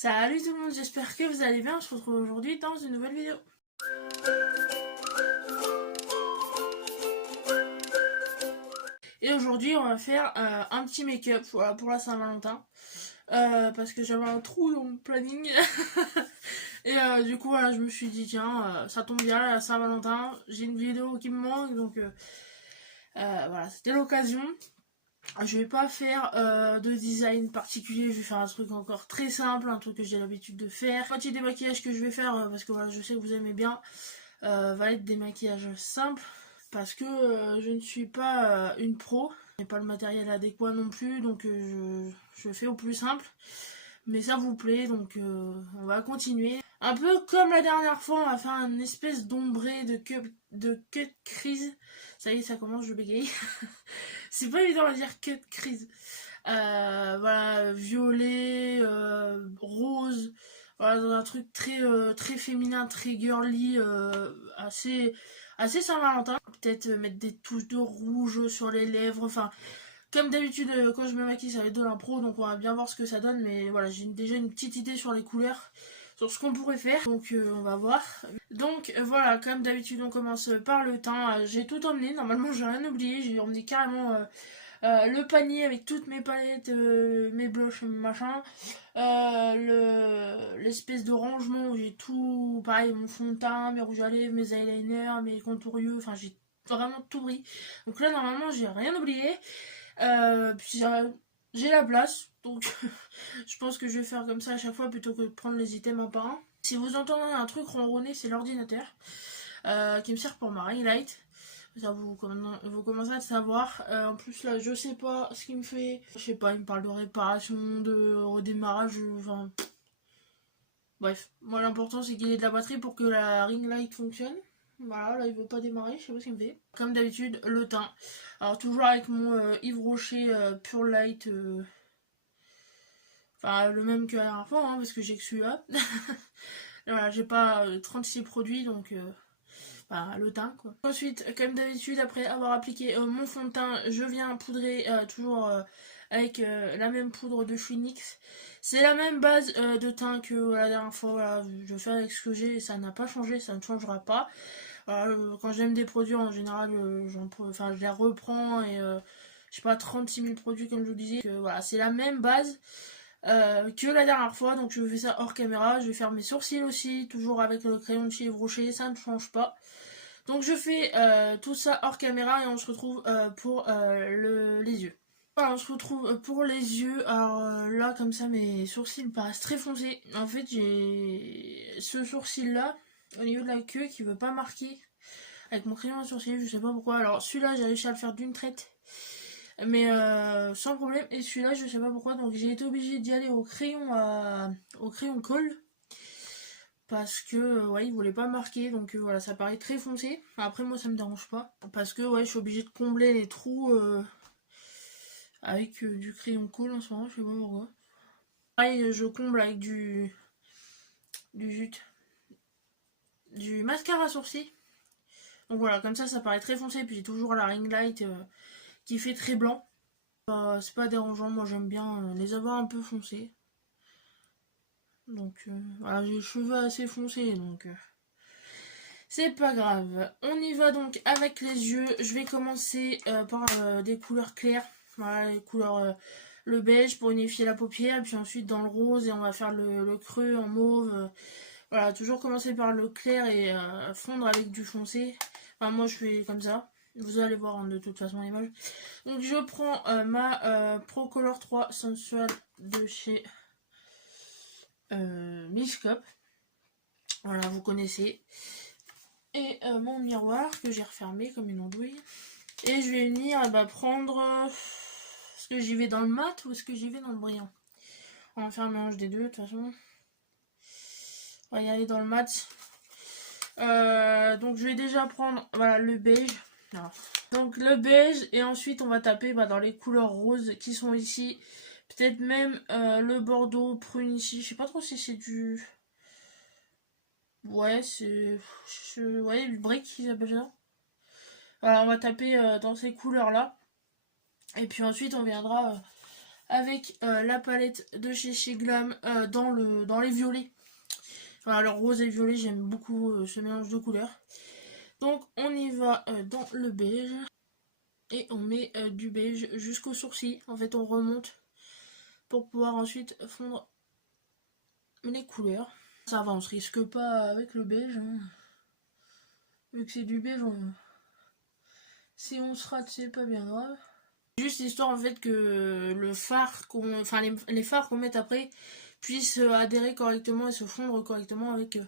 Salut tout le monde, j'espère que vous allez bien. On se retrouve aujourd'hui dans une nouvelle vidéo. Et aujourd'hui on va faire un petit make-up voilà, pour la Saint-Valentin. Parce que j'avais un trou dans mon planning. Et du coup voilà, je me suis dit tiens, ça tombe bien, la Saint-Valentin, j'ai une vidéo qui me manque. Donc voilà, c'était l'occasion. Je vais pas faire de design particulier, je vais faire un truc encore très simple, un truc que j'ai l'habitude de faire. La moitié des maquillages que je vais faire, parce que voilà, je sais que vous aimez bien, va être des maquillages simples, parce que je ne suis pas une pro, je n'ai pas le matériel adéquat non plus, donc je fais au plus simple. Mais ça vous plaît, donc on va continuer. Un peu comme la dernière fois, on va faire une espèce d'ombré de cut crease. Ça y est, ça commence, je bégaye. C'est pas évident à dire cut crease. Voilà, violet, rose, voilà, dans un truc très féminin, très girly, assez Saint-Valentin. Peut-être mettre des touches de rouge sur les lèvres, enfin, comme d'habitude, quand je me maquille, ça va être de l'impro, donc on va bien voir ce que ça donne, mais voilà, j'ai déjà une petite idée sur les couleurs, sur ce qu'on pourrait faire, donc on va voir. Donc voilà, comme d'habitude, on commence par le teint. J'ai tout emmené, normalement j'ai rien oublié, j'ai emmené carrément le panier avec toutes mes palettes, mes blushs, machin, l'espèce de rangement où j'ai tout, pareil, mon fond de teint, mes rouges à lèvres, mes eyeliners, mes contourieux, enfin j'ai vraiment tout pris. Donc là, normalement, j'ai rien oublié. Puis j'ai la place, donc je pense que je vais faire comme ça à chaque fois plutôt que de prendre les items un par un. Si vous entendez un truc ronronner, c'est l'ordinateur qui me sert pour ma ring light. Ça vous commencez à le savoir. En plus là, je sais pas ce qu'il me fait. Je sais pas, il me parle de réparation, de redémarrage, enfin... Bref, moi l'important c'est qu'il y ait de la batterie pour que la ring light fonctionne. Voilà, là il veut pas démarrer, je sais pas ce qu'il me fait. Comme d'habitude, le teint. Alors toujours avec mon Yves Rocher Pure Light. Enfin, le même que la dernière fois, hein, parce que j'ai que celui-là. Voilà, j'ai pas 36 produits, donc le teint, quoi. Ensuite, comme d'habitude, après avoir appliqué mon fond de teint, je viens poudrer toujours avec la même poudre de Phoenix. C'est la même base de teint que la dernière fois, voilà, je fais avec ce que j'ai et ça n'a pas changé, ça ne changera pas. Voilà, quand j'aime des produits, en général, je les reprends et je sais pas, 36 000 produits comme je vous disais. Voilà, c'est la même base que la dernière fois, donc je fais ça hors caméra. Je vais faire mes sourcils aussi, toujours avec le crayon de chez Yves Rocher, ça ne change pas. Donc je fais tout ça hors caméra et on se retrouve pour les yeux. Voilà, on se retrouve pour les yeux. Alors là, comme ça, mes sourcils me paraissent très foncés. En fait, j'ai ce sourcil là au niveau de la queue qui veut pas marquer avec mon crayon à sourcil, je sais pas pourquoi. Alors celui-là, j'ai réussi à le faire d'une traite, mais sans problème. Et celui-là, je sais pas pourquoi, donc j'ai été obligée d'y aller au crayon colle parce que ouais, il voulait pas marquer, donc voilà, ça paraît très foncé. Après, moi, ça me dérange pas parce que ouais, je suis obligée de combler les trous avec du crayon colle en ce moment, je sais pas pourquoi. Pareil, je comble avec du du mascara sourcil. Donc voilà, comme ça paraît très foncé. Puis j'ai toujours la ring light qui fait très blanc. C'est pas dérangeant, moi j'aime bien les avoir un peu foncés. Donc voilà, j'ai les cheveux assez foncés, donc c'est pas grave. On y va donc avec les yeux. Je vais commencer par des couleurs claires. Voilà, les couleurs, le beige pour unifier la paupière, puis ensuite dans le rose et on va faire le creux en mauve. Voilà, toujours commencer par le clair et fondre avec du foncé. Enfin, moi je fais comme ça. Vous allez voir de toute façon l'image. Donc je prends ma Pro Color 3 Sensual de chez Mishcop. Voilà, vous connaissez. Et mon miroir que j'ai refermé comme une andouille. Et je vais venir prendre... est-ce que j'y vais dans le mat ou est-ce que j'y vais dans le brillant? On va faire un mélange des deux de toute façon. On va y aller dans le mat. Donc je vais déjà prendre voilà, le beige. Alors, donc le beige et ensuite on va taper dans les couleurs roses qui sont ici. Peut-être même le bordeaux prune ici. Je sais pas trop si c'est du... Ouais, c'est... Ouais, du brick ils appellent ça. Voilà, on va taper dans ces couleurs là. Et puis ensuite on viendra avec la palette de chez Glam dans les violets. Voilà, le rose et violet, j'aime beaucoup ce mélange de couleurs. Donc on y va dans le beige. Et on met du beige jusqu'au sourcil. En fait on remonte pour pouvoir ensuite fondre les couleurs. Ça va, on se risque pas avec le beige. Hein. Vu que c'est du beige, si on se rate, c'est pas bien grave. Juste histoire en fait que le fard enfin les fards qu'on met après puissent adhérer correctement et se fondre correctement avec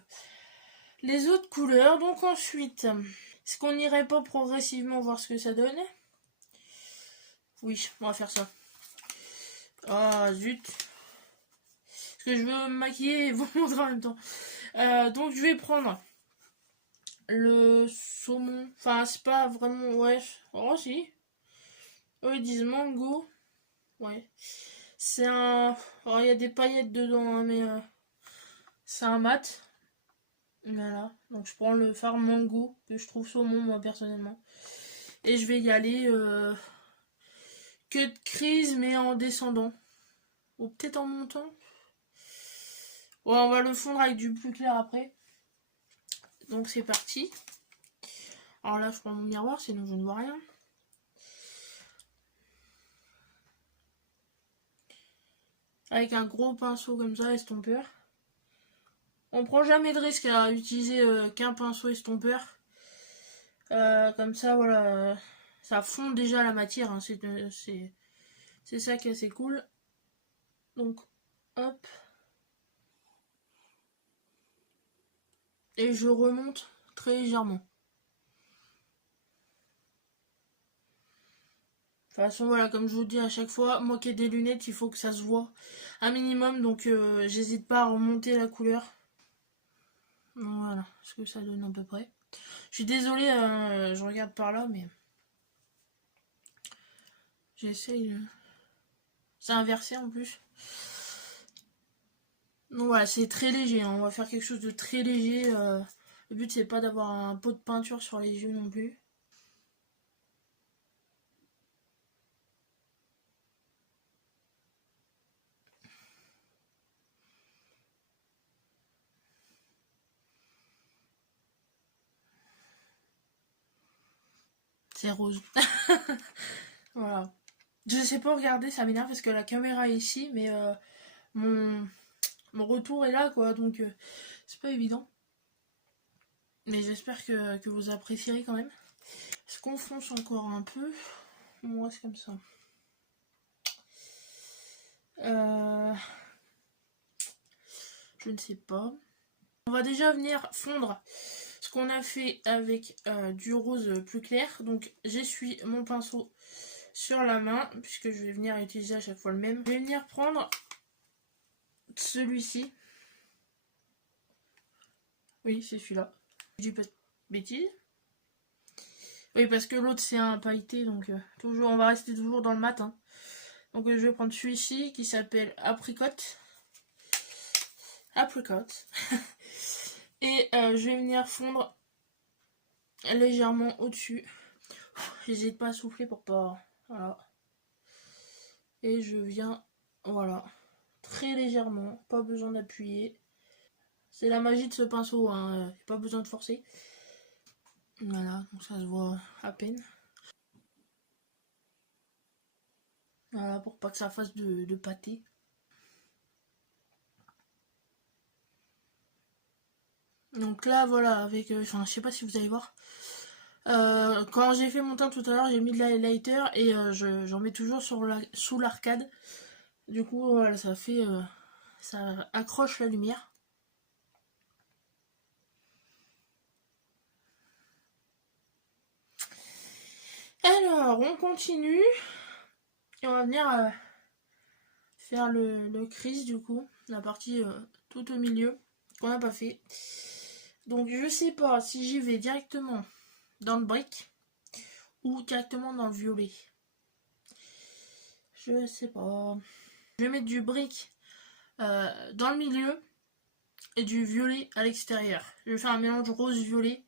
les autres couleurs. Donc ensuite, est-ce qu'on n'irait pas progressivement voir ce que ça donne? Oui, on va faire ça. Ah zut. Parce que je veux me maquiller et vous montrer en même temps. Donc je vais prendre le saumon. Enfin c'est pas vraiment... Ouais. Oh si. Eux ils disent mango. Ouais. C'est un... Oh il y a des paillettes dedans hein, mais... c'est un mat. Voilà. Donc je prends le fard mango que je trouve saumon moi personnellement. Et je vais y aller... que de crise mais en descendant. Ou peut-être en montant. Ouais, on va le fondre avec du plus clair après. Donc c'est parti. Alors là, je prends mon miroir, sinon je ne vois rien. Avec un gros pinceau comme ça, estompeur. On prend jamais de risque à utiliser qu'un pinceau estompeur. Comme ça, voilà, ça fond déjà la matière. Hein, c'est ça qui est assez cool. Donc, hop. Et je remonte très légèrement. De toute façon, voilà, comme je vous dis à chaque fois, moi qui ai des lunettes, il faut que ça se voit un minimum. Donc, j'hésite pas à remonter la couleur. Voilà, ce que ça donne à peu près. Je suis désolée, je regarde par là, mais j'essaye. C'est inversé en plus. Donc voilà, c'est très léger. Hein. On va faire quelque chose de très léger. Le but, c'est pas d'avoir un pot de peinture sur les yeux non plus. C'est rose. Voilà. Je sais pas regarder, ça m'énerve parce que la caméra est ici, mais mon retour est là, quoi. Donc, c'est pas évident. Mais j'espère que vous apprécierez quand même. Est-ce qu'on fonce encore un peu? Moi, c'est comme ça. Je ne sais pas. On va déjà venir fondre ce qu'on a fait avec du rose plus clair. Donc j'essuie mon pinceau sur la main puisque je vais venir utiliser à chaque fois le même. Je vais venir prendre celui-ci. Oui, c'est celui-là. Je dis pas de bêtises. Oui, parce que l'autre c'est un pailleté, donc toujours, on va rester toujours dans le mat. Hein. Donc je vais prendre celui-ci qui s'appelle Apricot. Apricot. Et je vais venir fondre légèrement au-dessus. J'hésite pas à souffler pour pas... Voilà. Et je viens... Voilà. Très légèrement. Pas besoin d'appuyer. C'est la magie de ce pinceau. Hein. Pas besoin de forcer. Voilà. Donc ça se voit à peine. Voilà. Pour pas que ça fasse de pâté. Donc là, voilà. Avec... Enfin, je sais pas si vous allez voir. Quand j'ai fait mon teint tout à l'heure, j'ai mis de l'highlighter et j'en mets toujours sous l'arcade. Du coup, voilà, ça fait... ça accroche la lumière. Alors, on continue. Et on va venir faire le crease du coup. La partie tout au milieu qu'on n'a pas fait. Donc je sais pas si j'y vais directement dans le brick ou directement dans le violet. Je sais pas. Je vais mettre du brick dans le milieu et du violet à l'extérieur. Je vais faire un mélange rose-violet.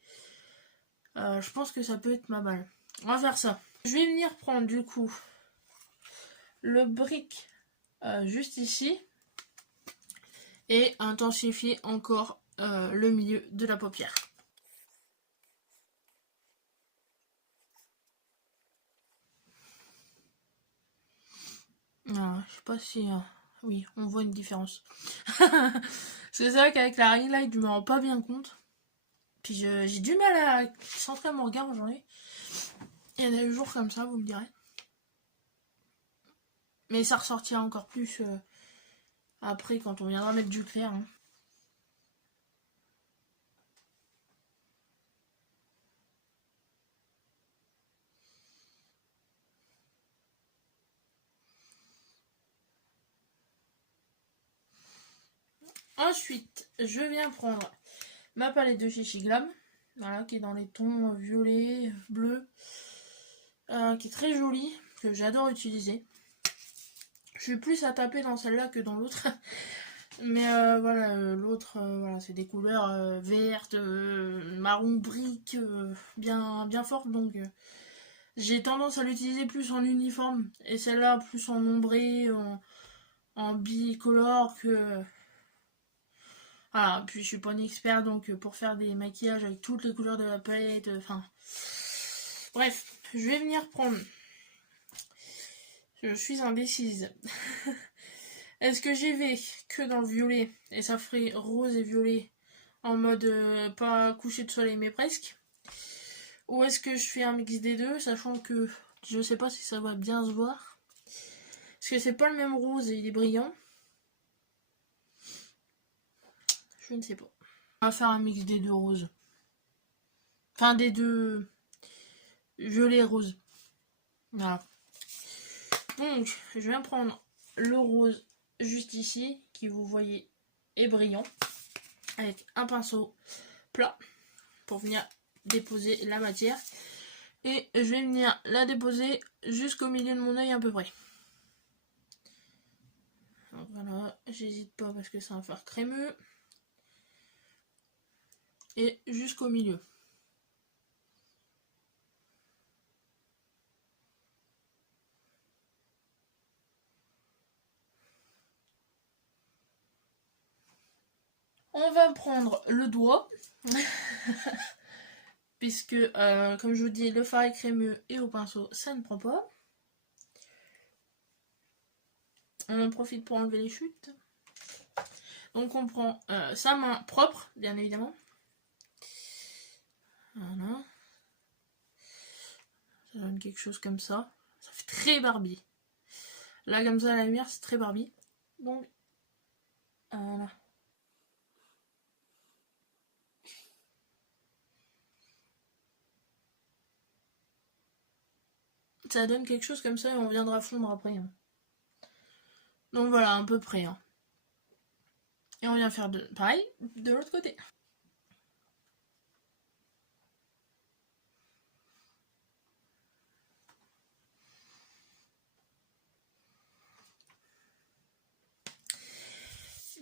Je pense que ça peut être pas mal. On va faire ça. Je vais venir prendre du coup le brick juste ici. Et intensifier encore le milieu de la paupière. Ah, je sais pas si... oui, on voit une différence. C'est vrai qu'avec la ring light, je me rends pas bien compte. Puis j'ai du mal à centrer mon regard aujourd'hui. Il y en a des jours comme ça, vous me direz. Mais ça ressortira encore plus après quand on viendra mettre du clair. Hein. Ensuite, je viens prendre ma palette de chez Shiglam. Voilà, qui est dans les tons violet, bleu. Qui est très jolie, que j'adore utiliser. Je suis plus à taper dans celle-là que dans l'autre. Mais voilà, l'autre, voilà, c'est des couleurs vertes, marron brique, bien fortes. Donc j'ai tendance à l'utiliser plus en uniforme. Et celle-là plus en ombré, en bicolore que... Voilà, puis je suis pas une experte, donc pour faire des maquillages avec toutes les couleurs de la palette, enfin... Bref, je vais venir prendre... Je suis indécise. Est-ce que j'y vais que dans le violet, et ça ferait rose et violet, en mode pas coucher de soleil, mais presque? Ou est-ce que je fais un mix des deux, sachant que je sais pas si ça va bien se voir. Parce que c'est pas le même rose et il est brillant. Je ne sais pas. On va faire un mix des deux roses. Enfin, des deux violet et rose. Voilà. Donc, je viens prendre le rose juste ici, qui vous voyez est brillant, avec un pinceau plat pour venir déposer la matière. Et je vais venir la déposer jusqu'au milieu de mon œil à peu près. Donc voilà, j'hésite pas parce que ça va faire crémeux. Et jusqu'au milieu. On va prendre le doigt. Puisque, comme je vous dis, le fard est crémeux et au pinceau, ça ne prend pas. On en profite pour enlever les chutes. Donc on prend sa main propre, bien évidemment. Voilà. Ça donne quelque chose comme ça. Ça fait très Barbie. Là, comme ça, à la lumière, c'est très Barbie. Donc, voilà. Ça donne quelque chose comme ça et on viendra fondre après. Hein. Donc voilà, à peu près. Hein. Et on vient faire pareil de l'autre côté.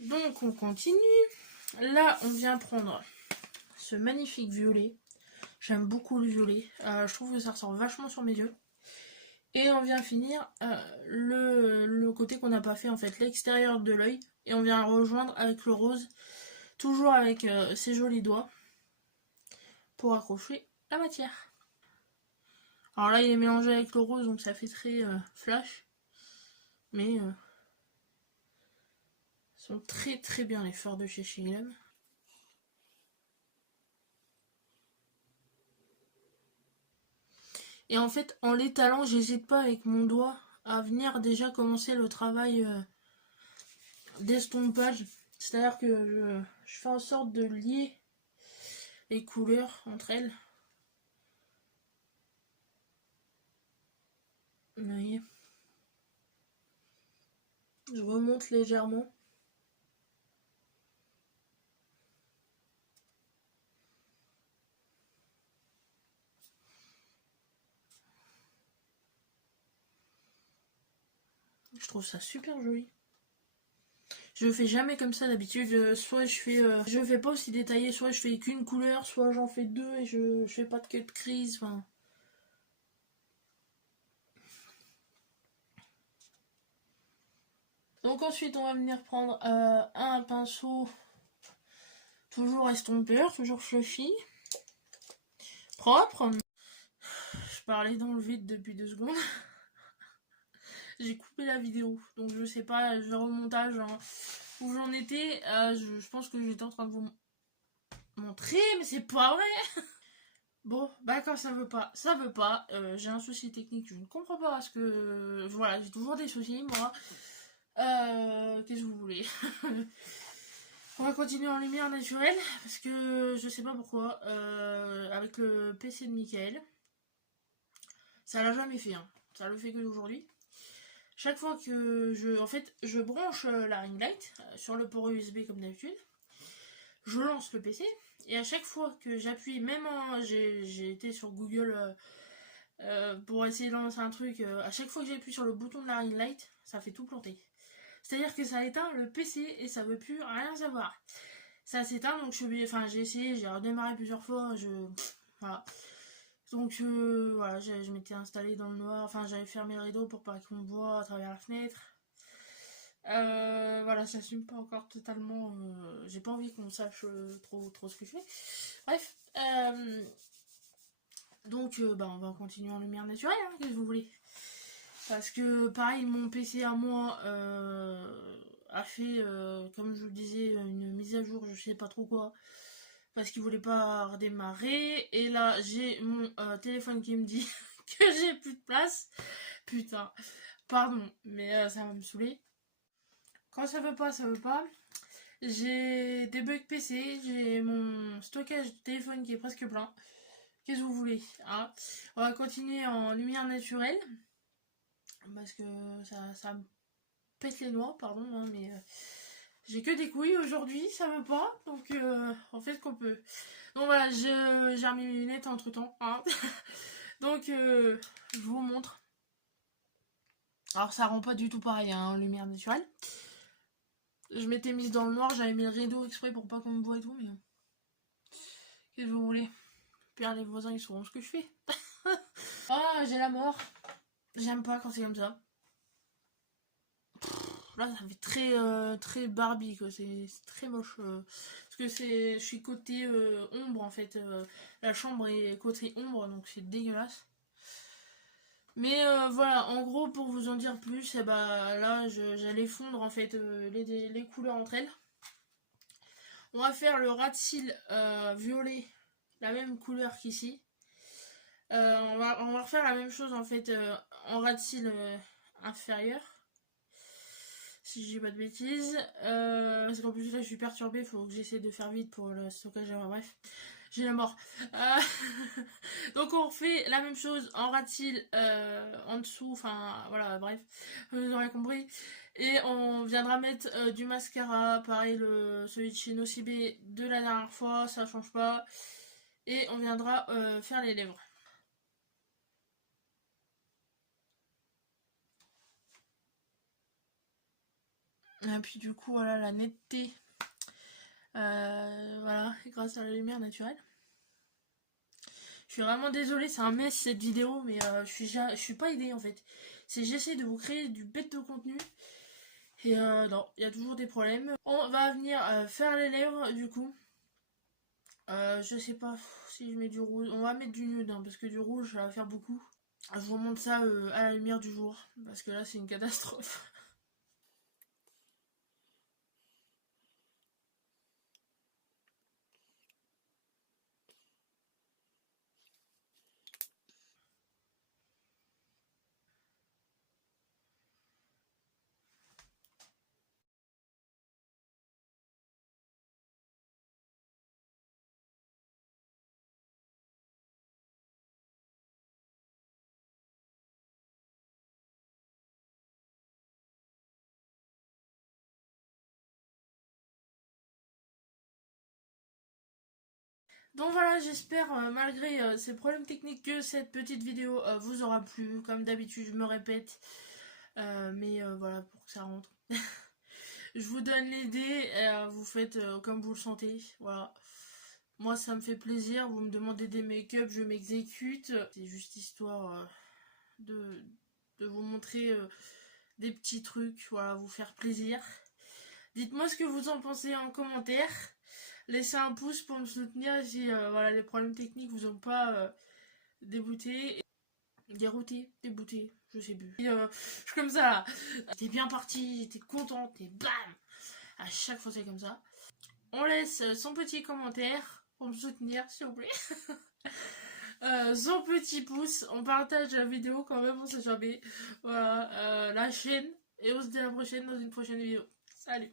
Donc on continue. Là, on vient prendre ce magnifique violet. J'aime beaucoup le violet. Je trouve que ça ressort vachement sur mes yeux. Et on vient finir le côté qu'on n'a pas fait, en fait, l'extérieur de l'œil. Et on vient le rejoindre avec le rose. Toujours avec ses jolis doigts. Pour accrocher la matière. Alors là, il est mélangé avec le rose, donc ça fait très flash. Mais sont très bien les fards de chez Shiglam. Et en fait, en l'étalant, j'hésite pas avec mon doigt à venir déjà commencer le travail d'estompage. C'est-à-dire que je fais en sorte de lier les couleurs entre elles. Vous voyez, je remonte légèrement. Je trouve ça super joli. Je fais jamais comme ça d'habitude. Soit je fais pas aussi détaillé, soit je fais qu'une couleur, soit j'en fais deux et je fais pas de cut crease. Enfin. Donc ensuite on va venir prendre un pinceau toujours estompeur, toujours fluffy, propre. Je parlais dans le vide depuis 2 secondes. J'ai coupé la vidéo, donc je sais pas, le remontage hein, où j'en étais. Je pense que j'étais en train de vous montrer, mais c'est pas vrai. Bon, bah quand ça veut pas, ça veut pas. J'ai un souci technique, je ne comprends pas parce que voilà, j'ai toujours des soucis moi. Qu'est-ce que vous voulez? On va continuer en lumière naturelle parce que je sais pas pourquoi. Avec le PC de Michael, ça l'a jamais fait. Hein. Ça le fait que aujourd'hui. Chaque fois que je branche la ring light sur le port USB comme d'habitude, je lance le PC et à chaque fois que j'appuie, même j'ai été sur Google pour essayer de lancer un truc, à chaque fois que j'appuie sur le bouton de la ring light, ça fait tout planter. C'est-à-dire que ça éteint le PC et ça veut plus rien savoir. Ça s'éteint donc j'ai essayé, j'ai redémarré plusieurs fois, voilà. Donc voilà, je m'étais installée dans le noir, enfin j'avais fermé le rideau pour pas qu'on me voit à travers la fenêtre. Voilà, j'assume pas encore totalement, j'ai pas envie qu'on sache trop ce que je fais. Bref, donc bah, on va continuer en lumière naturelle, hein, qu'est-ce que vous voulez. Parce que pareil, mon PC à moi a fait, comme je vous le disais, une mise à jour, je sais pas trop quoi. Parce qu'il voulait pas redémarrer. Et là, j'ai mon téléphone qui me dit que j'ai plus de place. Putain, pardon, mais ça va me saouler. Quand ça veut pas, ça veut pas. J'ai des bugs PC, j'ai mon stockage de téléphone qui est presque plein. Qu'est-ce que vous voulez hein. On va continuer en lumière naturelle. Parce que ça me pète les noix, pardon, hein, mais j'ai que des couilles aujourd'hui, ça veut pas. Donc on fait ce qu'on peut. Donc voilà, j'ai remis mes lunettes entre temps. Hein. Donc je vous montre. Alors ça rend pas du tout pareil hein, en lumière naturelle. Je m'étais mise dans le noir, j'avais mis le rideau exprès pour pas qu'on me voit et tout, mais qu'est-ce que vous voulez? Pire les voisins ils sauront ce que je fais. Ah j'ai la mort. J'aime pas quand c'est comme ça. Là ça fait très Barbie quoi, c'est très moche. Parce que je suis côté ombre en fait. La chambre est côté ombre donc c'est dégueulasse. Mais voilà, en gros, pour vous en dire plus, et bah, là, j'allais fondre en fait les couleurs entre elles. On va faire le ras de cils violet, la même couleur qu'ici. On va refaire la même chose en fait en ras de cils inférieur. Si je dis pas de bêtises. Parce qu'en plus là je suis perturbée, il faut que j'essaie de faire vite pour le stockage. Bref. J'ai la mort. Donc on refait la même chose en ras de cils en dessous, enfin voilà, bref, vous aurez compris. Et on viendra mettre du mascara, pareil, celui de chez Nocibé de la dernière fois, ça change pas. Et on viendra faire les lèvres. Et puis du coup, voilà la netteté. Voilà, grâce à la lumière naturelle. Je suis vraiment désolée, c'est un mess cette vidéo, mais je suis pas aidée en fait. J'essaie de vous créer du bête de contenu. Et non, il y a toujours des problèmes. On va venir faire les lèvres du coup. Je sais pas si je mets du rouge. On va mettre du nude hein, parce que du rouge ça va faire beaucoup. Je vous montre ça à la lumière du jour. Parce que là c'est une catastrophe. Donc voilà, j'espère malgré ces problèmes techniques que cette petite vidéo vous aura plu. Comme d'habitude, je me répète. Mais voilà, pour que ça rentre. Je vous donne l'idée, vous faites comme vous le sentez. Voilà. Moi, ça me fait plaisir. Vous me demandez des make-up, je m'exécute. C'est juste histoire de vous montrer des petits trucs, voilà, vous faire plaisir. Dites-moi ce que vous en pensez en commentaire. Laissez un pouce pour me soutenir si voilà, les problèmes techniques vous ont pas dérouté, je sais plus. Je suis comme ça là. J'étais bien parti, j'étais contente et bam! À chaque fois c'est comme ça. On laisse son petit commentaire pour me soutenir s'il vous plaît. Son petit pouce, on partage la vidéo quand même, on sait jamais. Voilà, la chaîne. Et on se dit à la prochaine dans une prochaine vidéo. Salut!